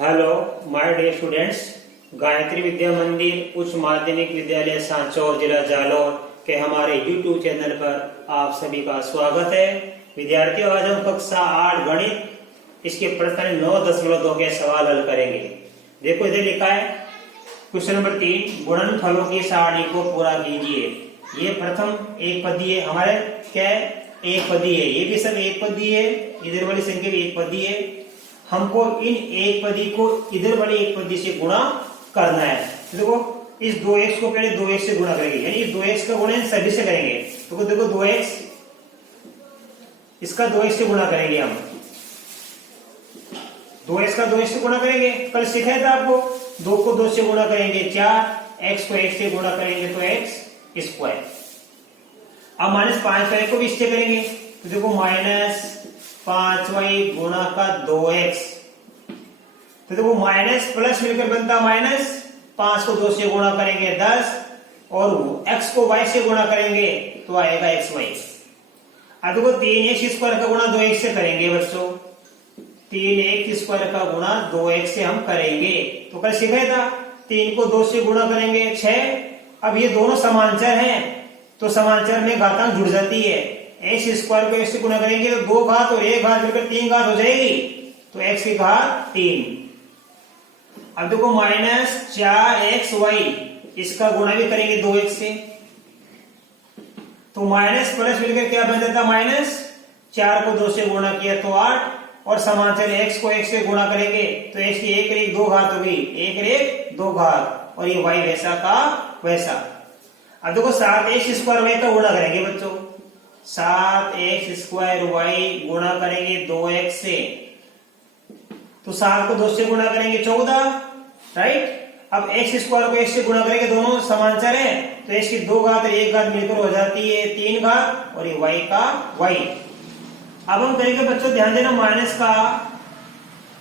Hello my dear students, Gayatri Vidya Mandir उच्च माध्यमिक विद्यालय सांचौर जिला जालौर के हमारे यूट्यूब चैनल पर आप सभी का स्वागत है। विद्यार्थियों, आज हम कक्षा 8 गणित इसके प्रश्न 9.2 के सवाल हल करेंगे। देखो इधर लिखा है क्वेश्चन नंबर 3, गुणनफलों की सारणी को पूरा कीजिए। ये प्रथम एक पदी है, हमारे क्या है, एक पदी है। ये भी सब एक पदी है, इधर वाली संख्या भी एक पदी है। हमको इन एक पदी को इधर वाली एक पदी से गुणा करना है। तो देखो इस 2x को पहले 2x से गुणा करेंगे, यानी 2x का गुणा इन सभी से करेंगे। तो देखो 2x, इसका 2x से गुणा करेंगे हम, 2x का 2x से गुणा करेंगे। कल सिखाया था आपको, 2 को 2 से गुणा करेंगे 4, x को x से गुणा करेंगे तो x स्क्वायर। अब -5y को भी इससे करेंगे, तो देखो -5y गुणा का 2x। तो देखो माइनस प्लस मिलकर बनता माइनस, 5 को 2 से गुणा करेंगे 10 और x को y से गुणा करेंगे तो आएगा xy। अब देखो 3x स्क्वायर का गुणा 2x से करेंगे बच्चों, 3x स्क्वायर का गुणा 2x से हम करेंगे। तो कल सीखा था 3 को 2 से गुणा करेंगे 6। अब ये दोनों समांतर हैं तो समांतर में घातांक जुड़ जाती है। x स्क्वायर को x से गुणा करेंगे तो 2 घात और 1 घात मिलकर 3 घात हो जाएगी, तो x की घात 3। अब देखो -4xy, इसका गुणा भी करेंगे 2x से, तो माइनस प्लस मिलकर क्या बन जाता माइनस, 4 को 2 से गुणा किया तो 8 और समांतर x को x से गुणा करेंगे तो x की 1 1 2 घात होगी, 1 1 2 घात और ये y वैसा का वैसा। अब देखो 7x स्क्वायर y का गुणा करेंगे बच्चों, 7x स्क्वायर y गुणा करेंगे 2x से, तो 7 को 2 से गुणा करेंगे 14, राइट। अब x स्क्वायर को x से गुणा करेंगे, दोनों समांतर है तो x की 2 घात और 1 घात मिलकर हो जाती है 3 घात और ये y का y। अब हम करेंगे बच्चों, ध्यान देना, माइनस का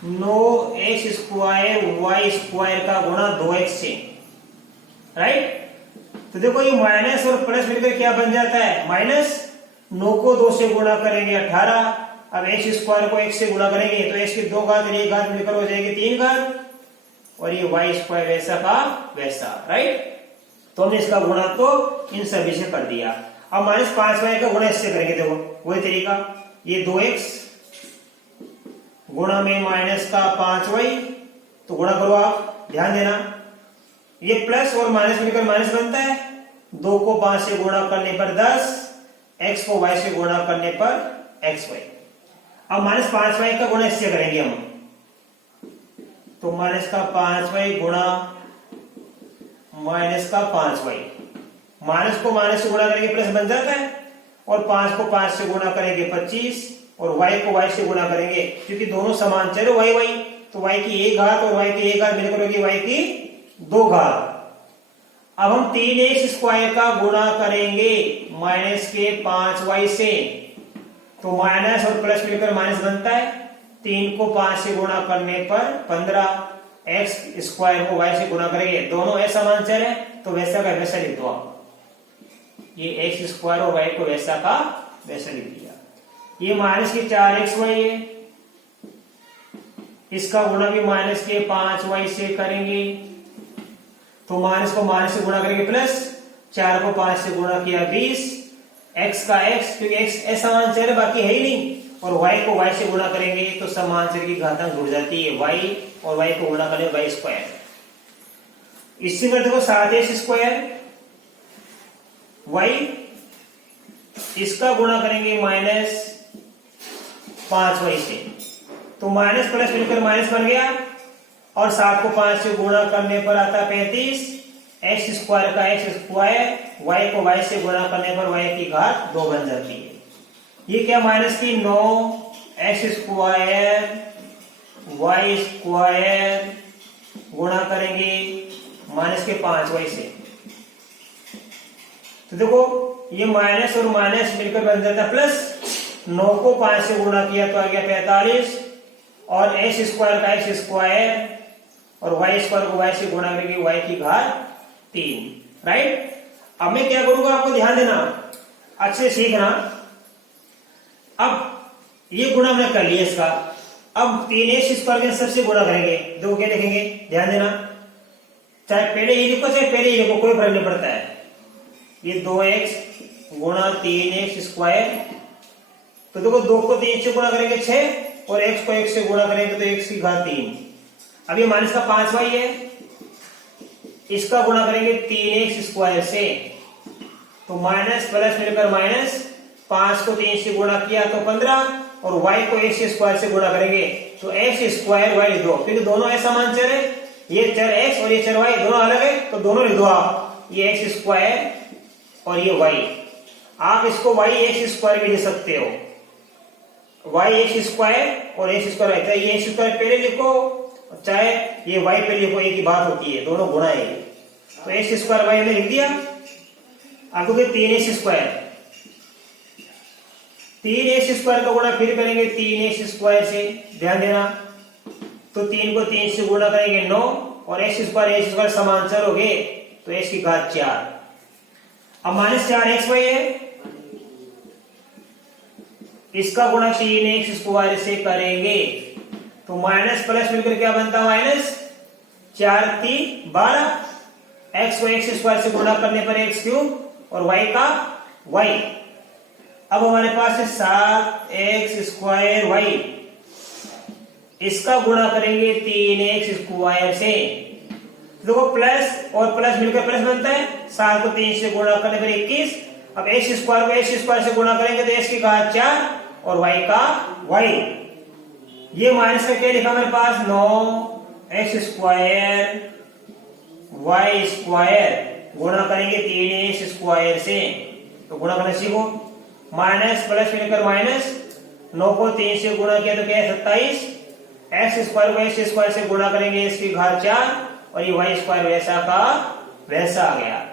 9x स्क्वायर y स्क्वायर का गुणा 2x से, राइट। तो देखो ये माइनस और प्लस मिलकर क्या बन जाता है माइनस, 9 को 2 से गुणा करेंगे 18। अब x स्क्वायर को x से गुणा करेंगे तो x की 2 घात और 1 घात मिलकर हो जाएगी 3 घात और ये y स्क्वायर वैसा का वैसा, राइट। तो हमने इसका गुणा तो इन सभी से कर दिया। अब -5y का गुणा इससे करेंगे, देखो वही तरीका, ये 2x गुणा में माइनस का 5y, तो गुणा करो आप, ध्यान देना, ये प्लस और माइनस मिलकर माइनस बनता है, 2 को 5 से गुणा करने पर 10, x को y से गुणा करने पर xy। अब -5y का गुणा इससे करेंगे हम, तो -5y गुणा -5y, माइनस को माइनस से गुणा करेंगे प्लस बन जाता है और 5 को 5 से गुणा करेंगे 25 और y को y से गुणा करेंगे, क्योंकि दोनों समांतर है y तो y की 1 घात और y की 1 घात मिलकर होगी y की 2 घात। अब हम 3x स्क्वायर का गुणा करेंगे माइनस के 5y से, तो माइनस और प्लस मिलकर माइनस बनता है, 3 को 5 से गुणा करने पर 15, x स्क्वायर को y से गुणा करेंगे, दोनों असमांतर है तो वैसा का वैसा लिख दो आप, ये x स्क्वायर और y को वैसा का वैसा लिख दिया। ये माइनस के 4xy है, इसका गुणा भी माइनस के 5y से करेंगे, तो माइनस को माइनस से गुणा करेंगे प्लस, 4 को 5 से गुणा किया 20, x का x, क्योंकि x असमांतर है बाकी है ही नहीं, और y को y से गुणा करेंगे तो समांतर की घातांक जुड़ जाती है y और y को गुणा करें y स्क्वायर। इससे कर देखो 7x स्क्वायर y, इसका गुणा करेंगे -5y से, तो माइनस प्लस मिलकर माइनस बन गया और 7 को 5 से गुणा करने पर आता 35, x स्क्वायर का x स्क्वायर, y को y से गुणा करने पर y की घात 2 बन जाती है। ये क्या माइनस की 9x स्क्वायर y स्क्वायर गुणा करेंगे माइनस के 5y से, तो देखो ये माइनस और माइनस मिलकर बन जाता प्लस, 9 को 5 से गुणा किया तो आ गया 45 और x स्क्वायर का x स्क्वायर और y स्क्वायर को y से गुणा करेंगे y की घात 3, राइट। अब मैं क्या करूंगा, आपको ध्यान देना, अच्छे से सीखना। अब ये गुणा हमने कर लिया इसका, अब 3x² के सबसे गुणा करेंगे, देखो क्या लिखेंगे, ध्यान देना, चाहे पहले ये लिखो चाहे पहले ये लिखो, कोई फर्क नहीं पड़ता है। ये 2x गुणा 3x², तो देखो 2 को 3 से गुणा करेंगे 6 और x को 1 से गुणा करेंगे तो x की घात 3। अब ये माइनस का 5y है, इसका गुणा करेंगे 3x² से, तो माइनस प्लस मिलकर माइनस, 5 को 3 से गुणा किया तो 15 और y को x² से गुणा करेंगे तो x² y लिख दो, क्योंकि दोनों ऐसा मान चर है, ये चर x और ये चर y दोनों अलग है तो दोनों लिख दो आप, ये x² और ये y। आप इसको y(x²) भी लिख सकते हो, y(x² और x², चाहे ये x² पहले लिखो चाहे ये y पे लिखो, एक ही बात होती है, दोनों गुणा है। तो x² y में लिख दिया। आपको 3x², 3x² का गुणा फिर करेंगे 3x² से, ध्यान देना, तो 3 को 3 से गुणा करेंगे 9 और x² समांतर हो गए तो x की घात 4। अब -4xy है, इसका गुणा 3x² से करेंगे तो माइनस प्लस मिलकर क्या बनता है, माइनस, 4 3 12, x को x² से गुणा करने पर x³ और y का y। अब हमारे पास है 7x²y, इसका गुणा करेंगे 3x² से, देखो प्लस और प्लस मिलकर प्लस बनता है, 7 को 3 से गुणा करने पर 21। अब x² को x² से गुणा करेंगे तो x की घात 4 और y का y। ये माइनस का क्या लिखा मेरे पास, 9x² y² गुणा करेंगे 3x² से, तो गुणा करना सीखो, माइनस प्लस मिलकर माइनस, 9 को 3 से गुणा किया तो क्या है 27, x² को x² से गुणा करेंगे इसकी घात 4 और ये y² वैसा का वैसा आ गया।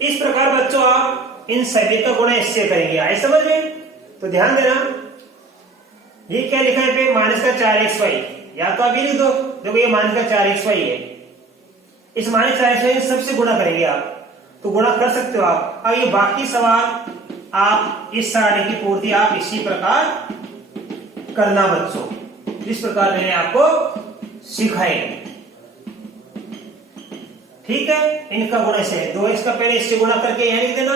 इस प्रकार बच्चों आप इन सभी का गुणा इससे करेंगे, आए समझ में? तो ध्यान देना, ये क्या लिखा है पे, माइनस का 4xy, या तो आप ये लिख दो, देखो ये माइनस का 4xy है, इस माइनस 4xy सबसे गुणा करेंगे आप, तो गुणा कर सकते हो आप। अब ये बाकी सवाल आप इस सारणी की पूर्ति आप इसी प्रकार करना बच्चों, जिस प्रकार मैंने आपको सिखाई, ठीक है। इनका गुणा से 2x का पहले इससे गुणा करके यहां लिख देना,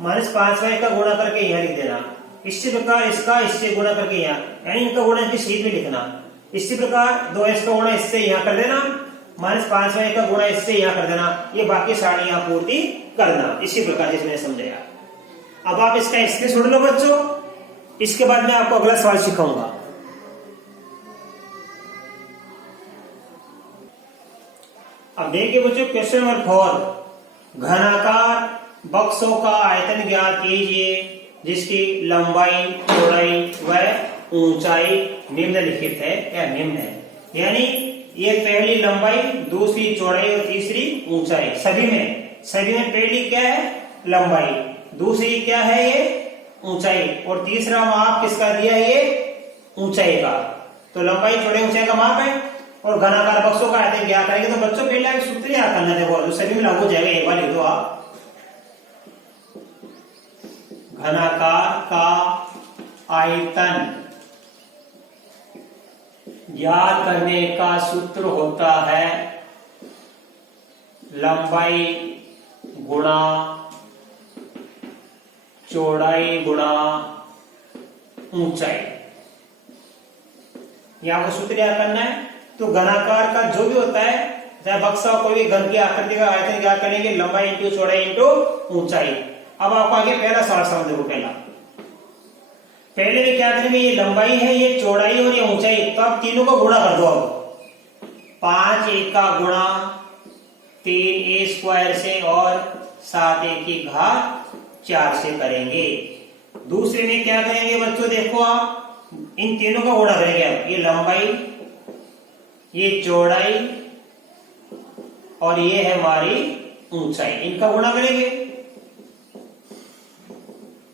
-5y का गुणा करके यहां लिख देना, इसी प्रकार इसका इससे गुणा करके यहाँ, यानी इनका गुणा इसकी सीध में लिखना। इसी प्रकार 2x का गुणा इससे यहाँ कर देना, -5y का गुणा इससे यहाँ कर देना, ये बाकी सारणियां पूर्ति करना इसी प्रकार जिसमें समझाया। अब आप इसका स्क्रीनशॉट लो बच्चों, इसके बाद मैं आपको अगला सवाल सिखाऊंगा। अब देखिए बच्चों, क्वेश्चन नंबर 4, घनाकार बक्सों का आयतन ज्ञात कीजिए जिसकी लंबाई, चौड़ाई व ऊंचाई निम्नलिखित है या निम्न है। यानी ये पहली लंबाई, दूसरी चौड़ाई और तीसरी ऊंचाई, सभी में पहली क्या है, लंबाई, दूसरी क्या है ये ऊंचाई, और तीसरा माप किसका दिया है, ये ऊंचाई का। तो लंबाई, चौड़ाई, ऊंचाई का माप है और घनाकार बक्सों का आयतन क्या करेंगे। तो बच्चों पहले आगे सूत्र याद करना, देखो जो सभी में लागू हो जाएगा, एक बार लिख दो आप, घनाकार का आयतन ज्ञात करने का सूत्र होता है लंबाई गुणा चौड़ाई गुणा ऊंचाई। यहां को सूत्र याद करना है। तो घनाकार का जो भी होता है, चाहे बक्सा कोई भी घन की आकृति का आयतन ज्ञात करेंगे, लंबाई इंटू चौड़ाई इंटू ऊंचाई। अब आपको आगे पहला सवाल समझ देखो, पहले में क्या करेंगे, ये लंबाई है, ये चौड़ाई और ये ऊंचाई, तो आप तीनों को गुणा कर दो। अब 5 का गुणा 3a² से और 7a की घात 4 से करेंगे। दूसरे में क्या करेंगे बच्चों, देखो आप इन तीनों का गुणा करेंगे। अब ये लंबाई, ये चौड़ाई और ये है हमारी ऊंचाई, इनका गुणा करेंगे।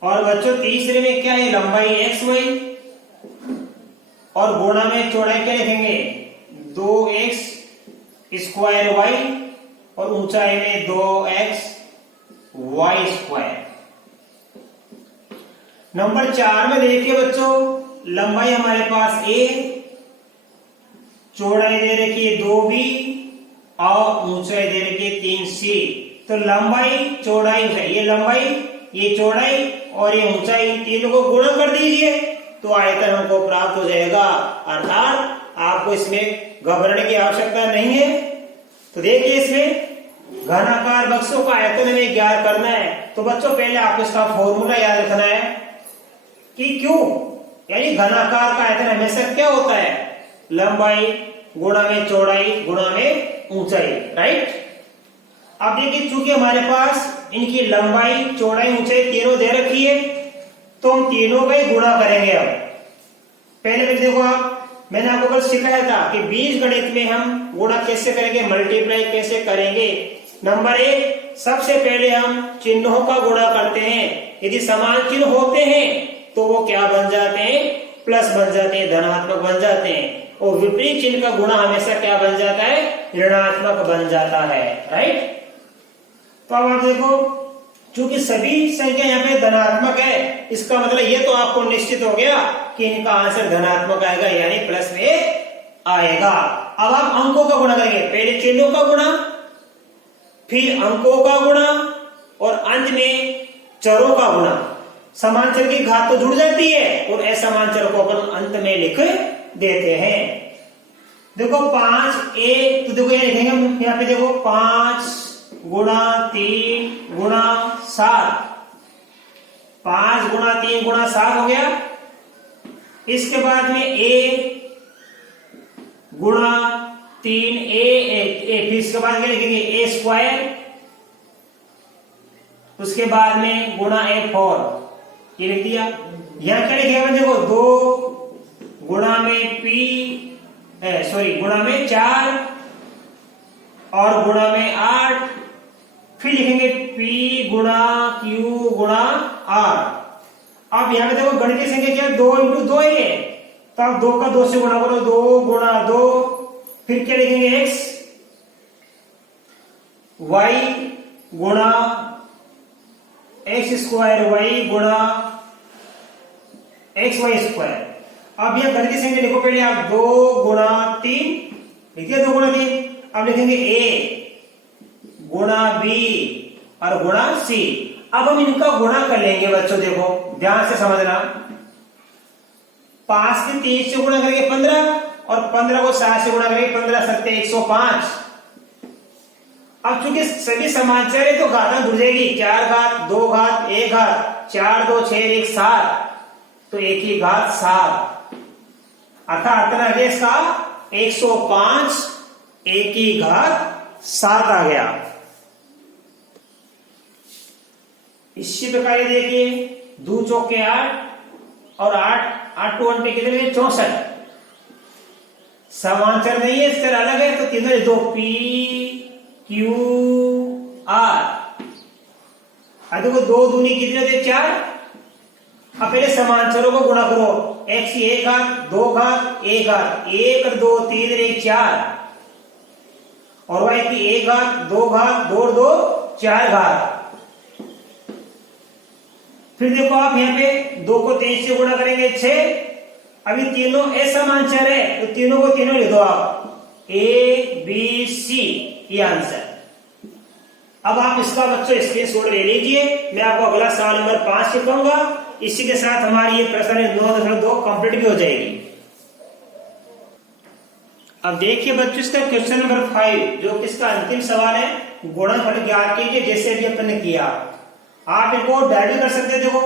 और बच्चों तीसरे में क्या है, लंबाई xy और गुणा में चौड़ाई क्या लिखेंगे, 2x² और ऊंचाई में 2xy²। नंबर 4 में देखिए बच्चों, लंबाई हमारे पास a चौड़ाई दे रखी है 2b और ऊंचाई दे रखी है 3c। तो लंबाई चौड़ाई है, ये लंबाई ये चौड़ाई और ये ऊंचाई तीनों को गुणा कर दीजिए तो आयतन हमको प्राप्त हो जाएगा। अर्थात आपको इसमें घबराने की आवश्यकता नहीं है। तो देखिए इसमें घनाकार बक्सों का आयतन हमें ज्ञात करना है। तो बच्चों पहले आपको इसका फॉर्मूला याद रखना है कि क्यों, यानी घनाकार का आयतन हमेशा क्या होता है, लंबाई गुणा में चौड़ाई गुणा में ऊंचाई, राइट। अब देखिए चूंकि हमारे पास इनकी लंबाई चौड़ाई ऊंचाई तीनों दे रखी है तो हम तीनों का ही गुणा करेंगे। अब पहले देखो मैंने आपको कल सिखाया था कि बीजगणित में हम गुणा कैसे करेंगे, मल्टीप्लाई कैसे करेंगे। नंबर 1, सबसे पहले हम चिन्हों का गुणा करते हैं। यदि समान चिन्ह होते हैं तो वो क्या बन जाते हैं, प्लस बन जाते हैं, धनात्मक बन जाते हैं। और विपरीत चिन्ह का गुणा हमेशा क्या बन जाता है, ऋणात्मक बन जाता है, राइट। तो अब आप देखो चूंकि सभी संख्या यहाँ पे धनात्मक है, इसका मतलब ये तो आपको निश्चित हो गया कि इनका आंसर धनात्मक आएगा, यानी प्लस में आएगा। अब आप अंकों का गुणा करेंगे, पहले चिन्हों का गुणा, फिर अंकों का गुणा और अंत में चरों का गुणा। समान चर की घात तो जुड़ जाती है और असमान चर को अपन अंत में लिख देते हैं। देखो 5a, तो देखो ये लिखेंगे हम यहाँ पे, देखो 5 गुणा 3 गुणा 7, 5 गुणा 3 गुणा 7 हो गया। इसके बाद में a गुणा 3a, फिर इसके बाद क्या लिखेंगे a स्क्वायर, उसके बाद में गुणा a4, ये लिख दिया। यहां क्या लिखेगा देखो 2 गुणा में गुणा में 4 और गुणा में 8, फिर लिखेंगे p गुणा q गुणा r। अब यहां पे देखो गणितीय संख्या क्या है, 2 इंटू 2 है, तो आप 2 का 2 से गुणा करो, 2 गुणा 2, फिर क्या लिखेंगे x y गुणा x स्क्वायर y गुणा एक्स वाई स्क्वायर। अब यह गणितीय संख्या लिखो, पहले आप 2 गुणा 3 लिखिए, 2 गुणा 3। अब लिखेंगे a गुणा b और गुणा c। अब हम इनका गुणा कर लेंगे बच्चों, देखो ध्यान से समझना। 5 से 3 से गुणा करेंगे 15 और 15 को 7 से गुणा करेंगे 15 सत्ते 105। अब चूंकि सभी समांतर है तो घात जुड़ जाएगी, 4 घात 2 घात 1 घात, 4 2 6 1 7, तो 1 की घात 7, अर्थात आ गया इसका 105, 1 की घात 7 आ गया। इसी प्रकार देखिए 2 चौके 8 और 8 2 अंटे कितने, 64। समांतर नहीं है, इस तरह अलग है, तो तीनों दो p q r। अब देखो 2 दूनी कितने होते, 4। अब पहले समांतरों को गुणा करो, x की 1 घात 2 घात 1 घात, 1 2 3 1 4, और y की 1 घात 2 घात 2 2 4 घात। फिर देखो आप यहाँ पे 2 को 3 से गुणा करेंगे 6। अभी तीनों असमांतर है तो तीनों को तीनों लिख दो आप, a b c, ये आंसर। अब आप इसका बच्चों स्क्रीनशॉट ले लीजिए, मैं आपको अगला सवाल नंबर 5 सिखाऊंगा। इसी के साथ हमारी ये प्रश्न 9.2 कंप्लीट भी हो जाएगी। अब देखिए बच्चों इसका क्वेश्चन नंबर 5, जो कि इसका अंतिम सवाल है, गुणनफल ज्ञात कीजिए जैसे अभी अपन ने किया। आप इनको डायरेक्ट कर सकते हैं, देखो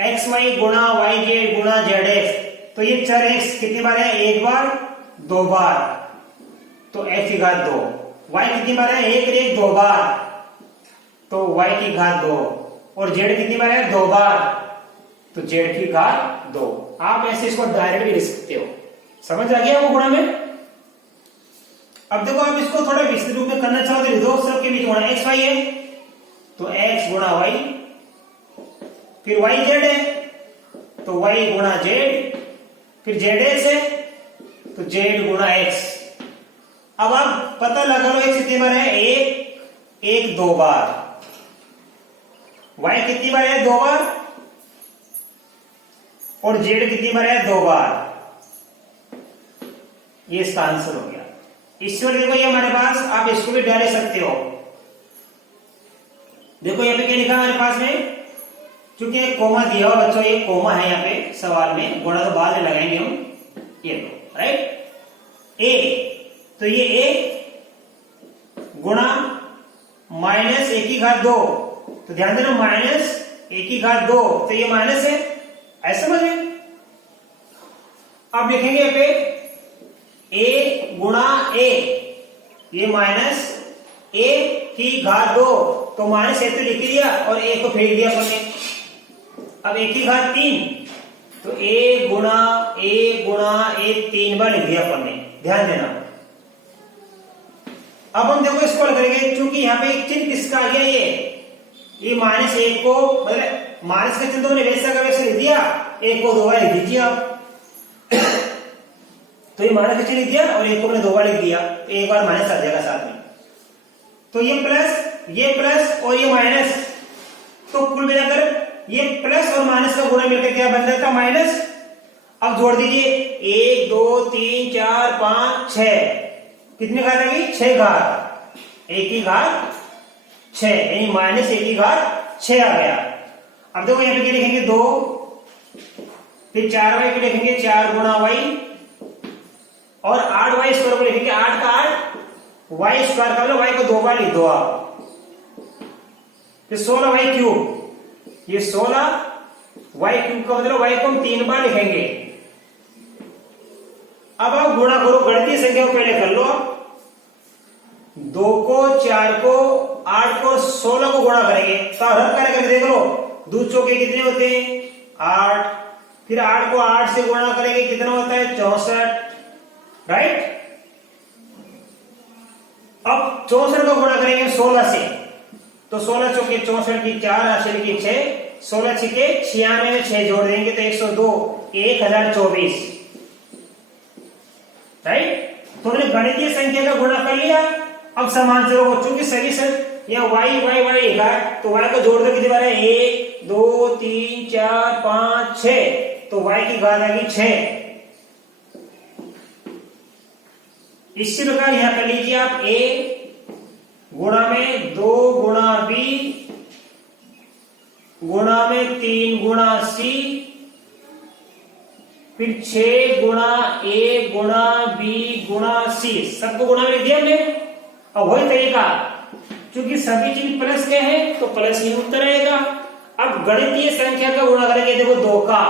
एक्स वाई गुणा वाई जेड गुणा जेड एक्स, तो ये चर एक्स कितनी बार है, 1 बार 2 बार, तो एक्स की घात 2। वाई कितनी बार है, 1 1 2 बार, तो वाई की घात 2। और जेड कितनी बार है, 2 बार, तो जेड की घात 2। आप ऐसे इसको डायरेक्ट भी लिख सकते हो। समझ आ गया वो गुणा में। अब देखो आप इसको थोड़ा विस्तृत रूप में करना चाहो तो लिख दो, सबके बीच गुणा एक्स वाई है तो एक्स गुणा वाई, फिर वाई जेड है तो वाई गुणा जेड, फिर जेड एक्स है तो जेड गुणा एक्स। अब आप पता लगा लो एक्स कितनी बार है, 1 2 बार, वाई कितनी बार है, 2 बार, और जेड कितनी बार है, 2 बार। ये इसका आंसर हो गया। ईश्वर देखो ये हमारे पास, आप इसको भी डाल सकते हो। देखो यहाँ पे क्या लिखा हमारे पास में, क्योंकि एक कोमा दिया हुआ बच्चों, ये कोमा है यहाँ पे सवाल में, गुणा तो बाद में लगाएंगे हम, ये दो राइट। ए, तो ये ए गुणा माइनस ए की घात 2, तो ध्यान देना माइनस ए की घात 2, तो ये माइनस है, ऐसे समझे। अब लिखेंगे यहाँ पे ए गुणा ए, ये माइनस ए की घात 2, तो माइनस ए तो लिख दिया और ए को फेंक दिया अपन ने। अब ए की घात 3, तो ए गुणा ए 3 बार लिख दिया अपन ने, ध्यान देना। अब हम देखो इसको करेंगे, क्योंकि यहाँ पे चिन्ह किसका आ गया, ये माइनस 1 को, मतलब माइनस का चिन्ह तो मैंने वैसा का वैसा लिख दिया, 1 को 2 बार लिख दीजिए आप। तो ये माइनस का चिन्ह लिख दिया और 1 को मैंने 2 बार लिख दिया, तो एक बार माइनस आ जाएगा साथ में। तो ये प्लस और ये माइनस, तो कुल मिलाकर ये प्लस और माइनस का गुणा मिलकर क्या बन जाता है, माइनस। अब जोड़ दीजिए 1 2 3 4 5 6, कितनी घात आ गई, 6 घात, ए की घात 6, यानी माइनस ए की घात 6 आ गया। अब देखो यहाँ पे क्या लिखेंगे 2, फिर 4y को लिखेंगे 4 गुणा y, और 8y स्क्वायर को लिखेंगे 8 का 8, y स्क्वायर का मतलब y को 2 बार लिख दो आप। फिर 16y क्यूब, ये 16y क्यूब का मतलब y को हम 3 बार लिखेंगे। अब आप गुणा करो, गणितीय संख्या को पहले कर लो। 2 को 4 को 8 को 16 को गुणा करेंगे, तो हर कार्य करके देख लो, 2 चौके कितने होते हैं 8, फिर 8 को 8 से गुणा करेंगे, कितना होता है 64, राइट। अब 64 को गुणा करेंगे 16 से, तो 16 चौके 64 की 4 राशि की 6, 16 छिके 96 में 6 जोड़ देंगे तो 102, 1024, राइट। तो हमने गणितीय संख्या का गुणा कर लिया। अब समांतरों को, चूंकि सभी यहाँ y y y लिखा है, तो y को जोड़ दो, कितनी बार है 1 2 3 4 5 6, तो y की घात आ गई 6। इसी प्रकार यहां कर लीजिए आप a गुणा में 2 गुणा b गुणा में 3 गुणा c, फिर 6 गुणा a गुणा b गुणा c, सबको गुणा में लिख दिया हमने। अब वही तरीका, क्योंकि सभी चीज प्लस के हैं तो प्लस ही उत्तर रहेगा। अब गणितीय संख्या का गुणा करेंगे, देखो 2 का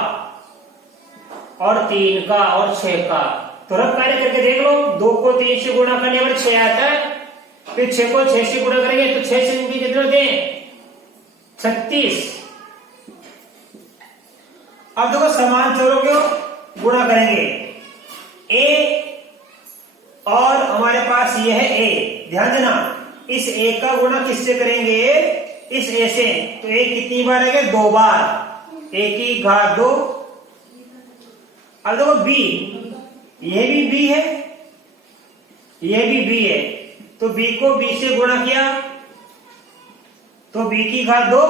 और 3 का और 6 का, तो रब कार्य करके देख लो, 2 को 3 से गुणा करने पर 6 आता है, फिर 6 को 6 से गुणा करेंगे तो 6 से इनकी कितने होते हैं 36। अब देखो समान चरों को गुणा करेंगे, a और हमारे पास ये है a, ध्यान देना, इस a का गुणा किससे करेंगे, इस a से, तो a कितनी बार आएगा 2 बार, a की घात 2। अब देखो b, ये भी b है, ये भी b है, तो b को b से गुणा किया तो b की घात 2,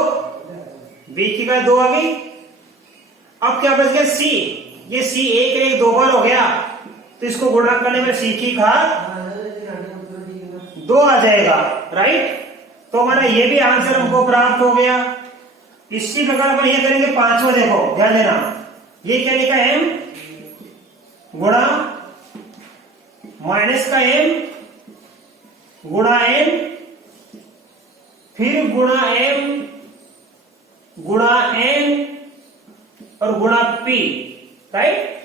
b की घात 2 आ गई। अब क्या बच गया c, ये c 1 2 बार हो गया, तो इसको गुणा करने में c की घात 2 आ जाएगा, राइट। तो हमारा ये भी आंसर हमको प्राप्त हो गया। इसी प्रकार अपन ये करेंगे 5वां, देखो ध्यान देना, ये क्या लिखा है m गुणा माइनस का m गुणा n, फिर गुणा m गुणा n और गुणा p, राइट।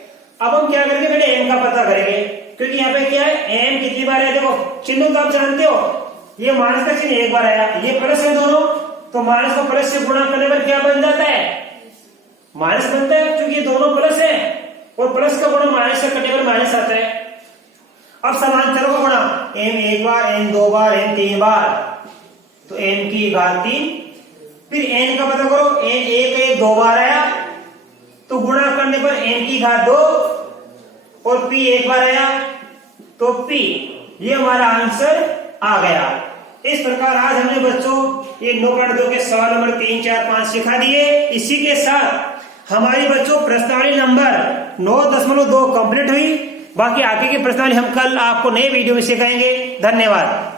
अब हम क्या करेंगे, पहले m का पता करेंगे, क्योंकि यहाँ पे क्या है m कितनी बार है, देखो चिन्ह तो आप जानते हो, ये माइनस का चिन्ह 1 बार आया, ये प्लस है दोनों, तो माइनस को प्लस से गुणा करने पर क्या बन जाता है माइनस बनता है, क्योंकि ये दोनों प्लस है और प्लस का गुणा माइनस से करने पर माइनस आता है। अब समांतरों का गुणा, m 1 बार, n 2 बार, n 3 बार, तो m की घात 3, फिर n का पता करो, n 1 2 बार आया, तो गुणा करने पर n की घात 2 और p 1 बार आया तो p, ये हमारा आंसर आ गया। इस प्रकार आज हमने बच्चों ये 9.2 के सवाल नंबर 3 4 5 सिखा दिए। इसी के साथ हमारी बच्चों प्रश्नावली नंबर 9.2 कंप्लीट हुई। बाकी आगे की प्रश्नावली हम कल आपको नए वीडियो में सिखाएंगे। धन्यवाद।